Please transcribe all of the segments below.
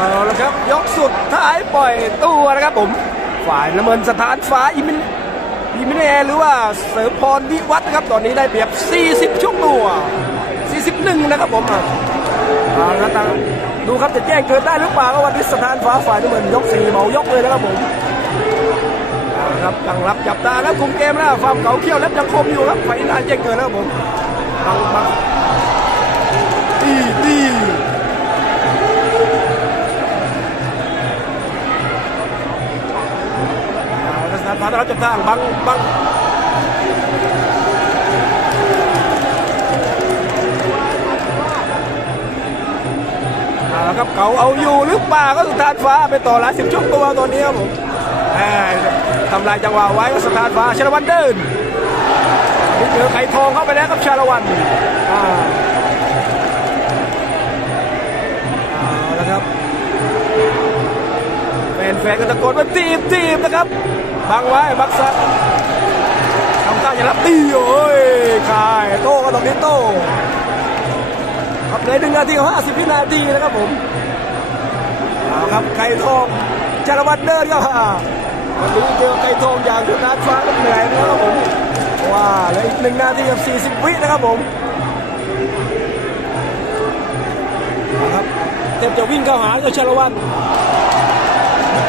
เอาละครับ ยกสุดท้ายปล่อยตัวนะครับผม ฝ่ายน้ำเงินสถานฟ้าอิมินอิมินแอร์หรือว่าเสริมพรวิวัฒนะครับ ตอนนี้ได้เปรียบ 40ช่วงตัว 41 นะครับผมอะเอาละครับดูครับจะแจ้งเกิดได้หรือเปล่าก็วันนี้สถานฟ้าฝ่ายน้ำเงินยกสี่เหมายกเลยนะครับผมครับตั้งรับจับตาแล้วคุมเกมแล้วความเก่าเขี้ยวเล็บยังคมอยู่ครับไฟน้าแจ้งเกิดนะครับผมบังบังตีตีาละสถานฟ้าเราจะตั้งบังบังเอาละครับเขาเอาอยู่หรือเปล่าก็สถานฟ้าไปต่อหลายสิบช่วงตัวตัวนี้ครับผมแหมทำลายจังหวะไว้ก็สถานฟ้าชาละวันเดินเจอไข่ทองเข้าไปแล้วครับชาละวันอ่าเอาละครับแฟนๆก็ตะโกนว่าทีมทีมนะครับ บังไว้บักซักทำท่าจะรับตีโอ้ยคายโต้ก็ตรงนี้โต้ครับเลยหนึ่งนาทีห้าสิบวินาทีนะครับผมเอาครับไก่ทองจารวัตรเดินครับวันนี้เจอไก่ทองอย่างชนะฟ้าก็เหนื่อยนะครับผมว้าเลยอีกหนึ่งนาทีกับสี่สิบวินะครับผมเอาครับเต็มจะวิ่งเข้าหาเจ้าชาละวัน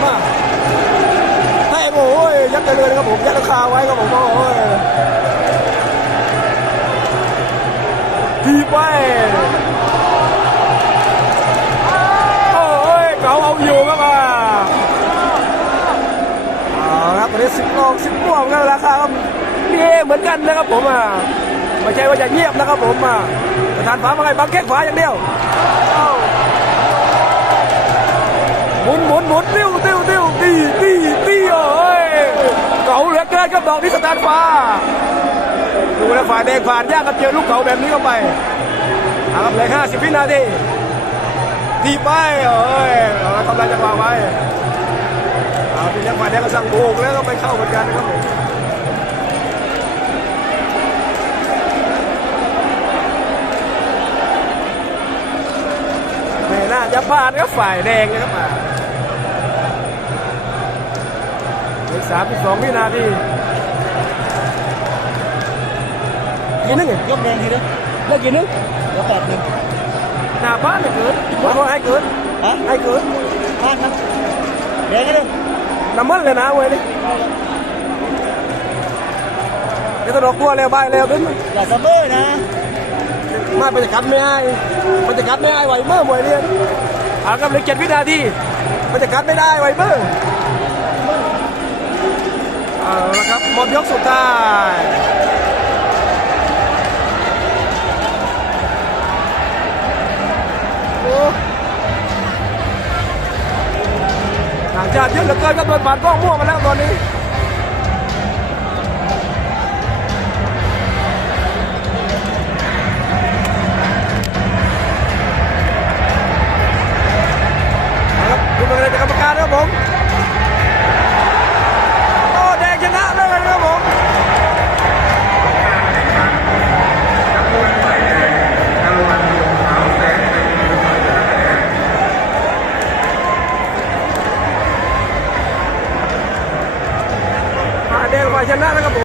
มาให้โอ้ยยั ดไปเลยนะครับผมยัดราคาไว้ครับผมโอ้ยทีไปโอ้ยเขาเอาอยู่ครับอะเอาครับวันนี้สิบลองสิบม่วงกันราคาครับนี่เหมือนกันนะครับผมอะไม่ใช่ว่าจะเงียบนะครับผมอะประธานฟ้ามาไงบังแข้งขวาอย่างเดียวหมุนหมุนหมุนติ้วติ้วติ้วตีตีตีโอ้ยเก่าเหลือเกินครับ ดอกนี้สแตนฟ้า ดูแล้วฝ่ายแดงผ่านยากครับเจอลูกเก่าแบบนี้เข้าไปอาครับเลยห้าสิบวินาทีทีไปเอ้ยเอาละทำลายจังหวะไว้เอาพี่ยังฝ่ายแดงก็สั่งโบกแล้วก็ไปเข้าเหมือนกันนะครับไม่น่าจะพลาดครับฝ่ายแดงนะครับอ่าเหลือสามสิบสองวินาที กี่นึงยกแดงทีนึงเลิกกี่นึงเดี๋ยวแปดหนึ่งหน้าบ้านไม่เกินบอกว่าให้เกินฮะให้เกินพลาดนะแดงกันเลยน้ำมันเลยนะเว้ยนี่เดี๋ยวต้องดอกบัวแล้วใบแล้วดึงอย่าซัมเมอร์นะมาไปจะกัดไม่ให้มันจะกัดไม่ให้ไหวเมื่อมวยเนี่ยเอาครับเหลือเจ็ดวินาทีมันจะกัดไม่ได้ไหวเมื่อเอาละครับหมดยกสุดท้ายาดเยอะเหลือเกินก็โดนผ่านกล้องมั่วมาแล้วตอนนี้ครับดูเป็นอะไรจากกรรมการครับผม ชนะนะครับผม